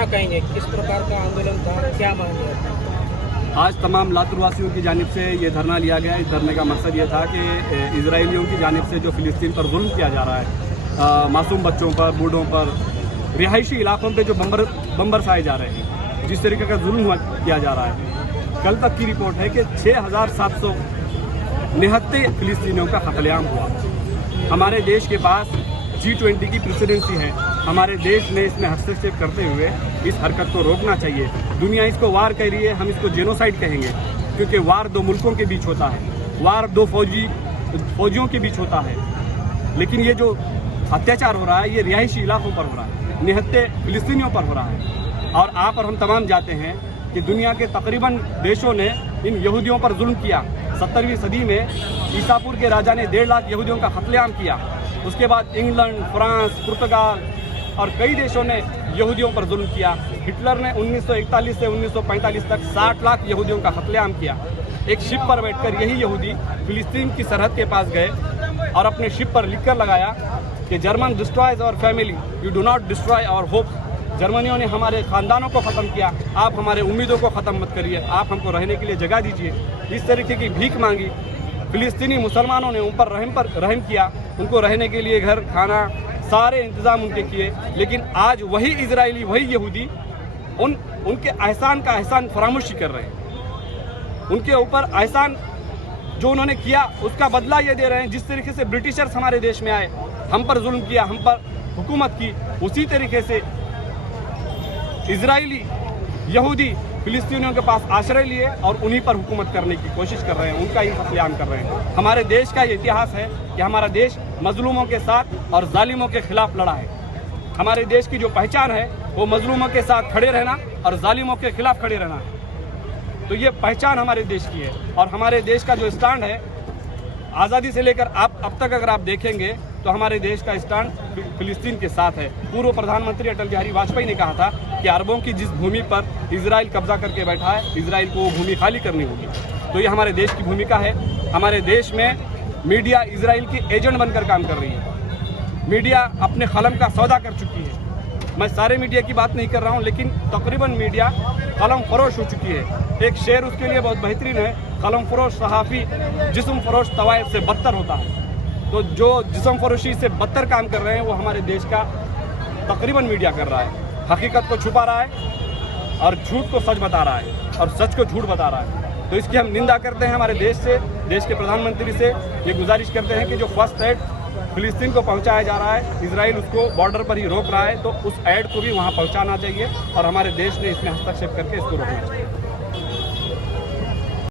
क्या कहेंगे, किस प्रकार का आंदोलन था, क्या मांग है? आज तमाम लातूरवासियों की जानिब से ये धरना लिया गया। इस धरने का मकसद ये था कि इजराइलियों की जानिब से जो फ़िलिस्तीन पर जुल्म किया जा रहा है, मासूम बच्चों पर, बूढ़ों पर, रिहायशी इलाकों पे जो बम बरसाए जा रहे हैं, जिस तरीके का जुल्म किया जा रहा है। कल तक की रिपोर्ट है कि 6,779 फ़िलिस्तीनियों का कत्लेआम हुआ। हमारे देश के पास G20 की प्रेसिडेंसी है। हमारे देश ने इसमें हस्तक्षेप करते हुए इस हरकत को रोकना चाहिए। दुनिया इसको वार कह रही है, हम इसको जेनोसाइड कहेंगे, क्योंकि वार दो मुल्कों के बीच होता है, वार दो फौजियों के बीच होता है। लेकिन ये जो अत्याचार हो रहा है ये रिहायशी इलाकों पर हो रहा है, निहत्ते फिलिस्तीनियों पर हो रहा है। और आप और हम तमाम जानते हैं कि दुनिया के तकरीबन देशों ने इन यहूदियों पर जुल्म किया। 17वीं सदी में ईसापुर के राजा ने 1.5 लाख यहूदियों का कत्लेआम किया। उसके बाद इंग्लैंड, फ्रांस, पुर्तगाल और कई देशों ने यहूदियों पर जुल्म किया। हिटलर ने 1941 से 1945 तक 60 लाख यहूदियों का कत्लेआम किया। एक शिप पर बैठकर यही यहूदी फिलिस्तीन की सरहद के पास गए और अपने शिप पर लिखकर लगाया कि German destroys our family, you do not destroy our hope. जर्मनियों ने हमारे ख़ानदानों को ख़त्म किया, आप हमारे उम्मीदों को ख़त्म मत करिए, आप हमको रहने के लिए जगह दीजिए। इस तरीके की भीख मांगी। फिलिस्तीनी मुसलमानों ने उन पर रहम किया, उनको रहने के लिए घर, खाना, सारे इंतज़ाम उनके किए। लेकिन आज वही इजरायली, वही यहूदी उनके एहसान का एहसान फरामोशी कर रहे हैं। उनके ऊपर एहसान जो उन्होंने किया उसका बदला ये दे रहे हैं। जिस तरीके से ब्रिटिशर्स हमारे देश में आए, हम पर जुल्म किया, हम पर हुकूमत की, उसी तरीके से इजरायली यहूदी फिलिस्तीनियों के पास आश्रय लिए और उन्हीं पर हुकूमत करने की कोशिश कर रहे हैं, उनका ही कत्लेआम कर रहे हैं। हमारे देश का ये इतिहास है कि हमारा देश मजलूमों के साथ और जालिमों के खिलाफ लड़ा है। हमारे देश की जो पहचान है वो मजलूमों के साथ खड़े रहना और जालिमों के खिलाफ खड़े रहना है। तो ये पहचान हमारे देश की है। और हमारे देश का जो स्टैंड है, आज़ादी से लेकर अब तक अगर आप देखेंगे तो हमारे देश का स्टैंड फिलिस्तीन के साथ है। पूर्व प्रधानमंत्री अटल बिहारी वाजपेयी ने कहा था कि अरबों की जिस भूमि पर इजराइल कब्जा करके बैठा है, इजराइल को वो भूमि खाली करनी होगी। तो ये हमारे देश की भूमिका है। हमारे देश में मीडिया इजराइल की एजेंट बनकर काम कर रही है। मीडिया अपने कलम का सौदा कर चुकी है। मैं सारे मीडिया की बात नहीं कर रहा हूँ, लेकिन तकरीबन मीडिया कलम फरोश हो चुकी है। एक शेर उसके लिए बहुत बेहतरीन है, कलम फरोश सहाफ़ी जिस्म फरोश तवायफ से बदतर होता है। तो जो जिस्म फरोशी से बदतर काम कर रहे हैं वो हमारे देश का तकरीबन मीडिया कर रहा है। हकीकत को छुपा रहा है और झूठ को सच बता रहा है और सच को झूठ बता रहा है। तो इसकी हम निंदा करते हैं। हमारे देश से, देश के प्रधानमंत्री से ये गुजारिश करते हैं कि जो फर्स्ट एड फिलिस्तीन को पहुंचाया जा रहा है, इजराइल उसको बॉर्डर पर ही रोक रहा है, तो उस एड को भी वहां पहुंचाना चाहिए और हमारे देश ने इसमें हस्तक्षेप करके इसको रोकना चाहिए।